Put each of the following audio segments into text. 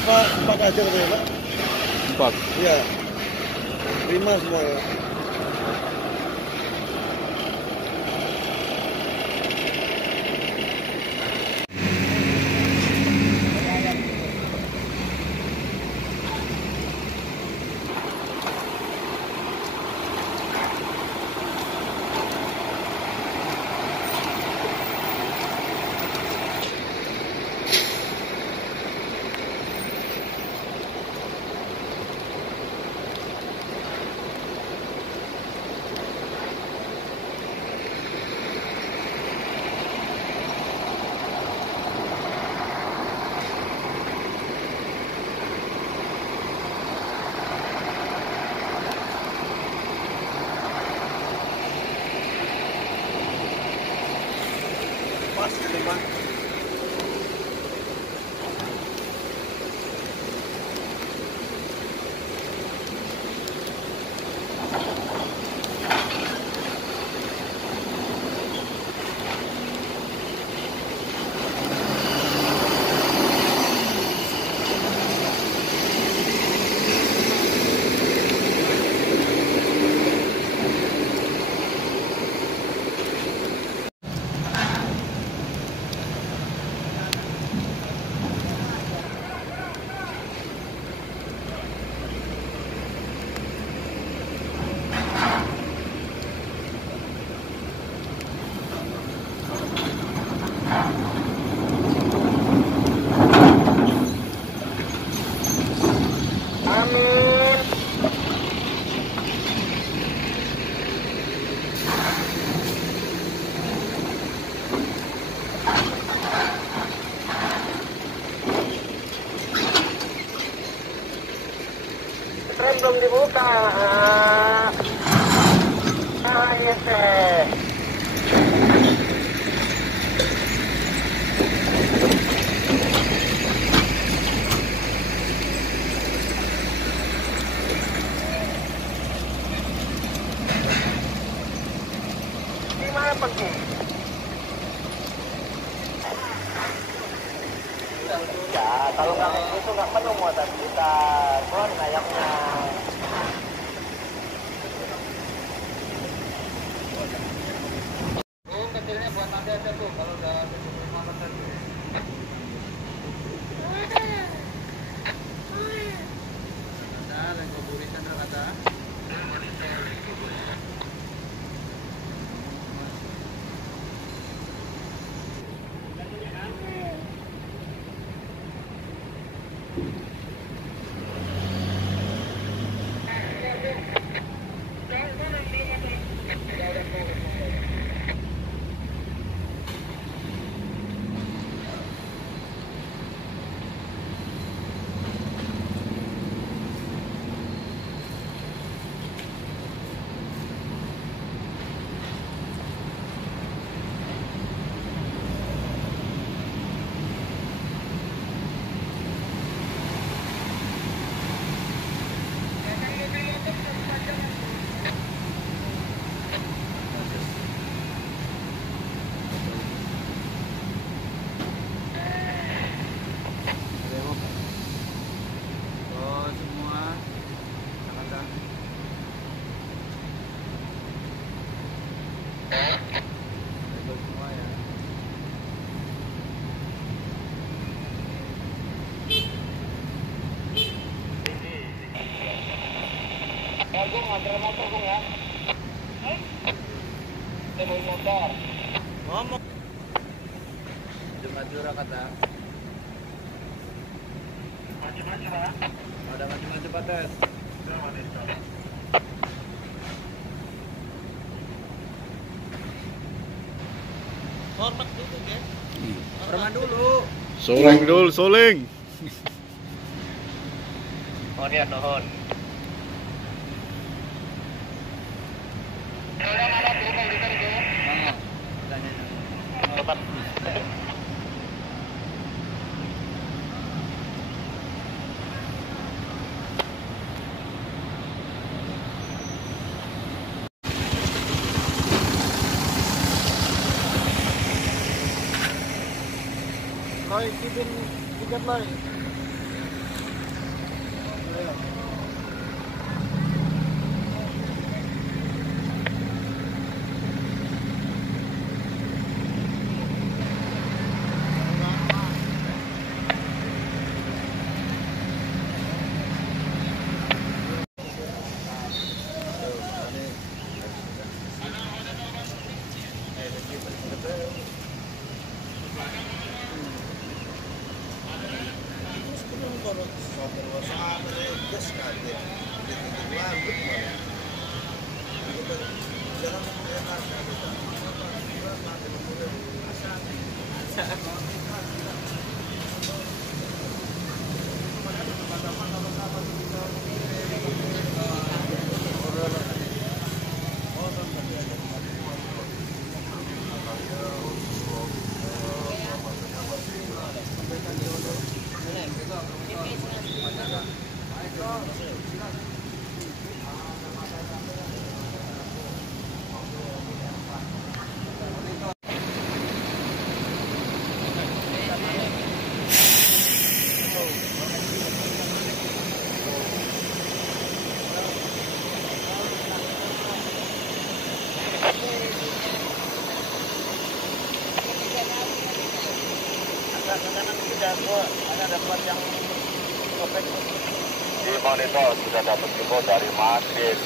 Apa 4 aja katanya Pak? 4. Iya. 5 semuanya. Pas ini Pak. Rem belum dibuka. Iya teh. Gimana pergi? Ya, kalau nggak itu nggak penuh muatan kita. Kon ayamnya. Kecilnya buat nanti aja tuh kalau udah 75%. Ada yang kebulisan ada. Gue nganter motor gue ya. Kita bawa motor. Ngomong. Maju kata. Maju lah. Ada maju batas. Hormat dulu ya. Hormat dulu. Soleng dul, soleng. Oh dia nuhun. Rồi, cái bên cái chân này Di monitor sudah dapat info dari Masjid.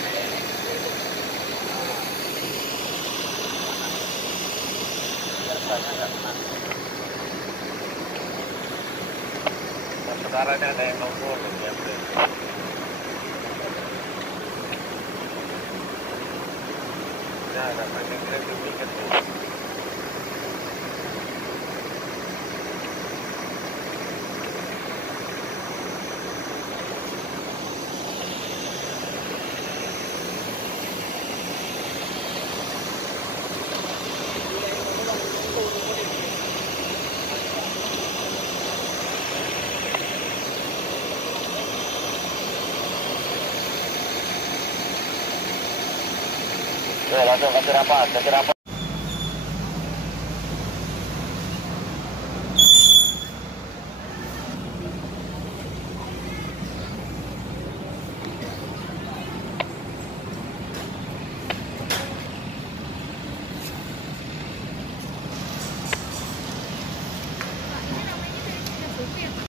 Sekarang ada yang nunggu ya, ada banyak tiket tuh. Langsung kasih rapat.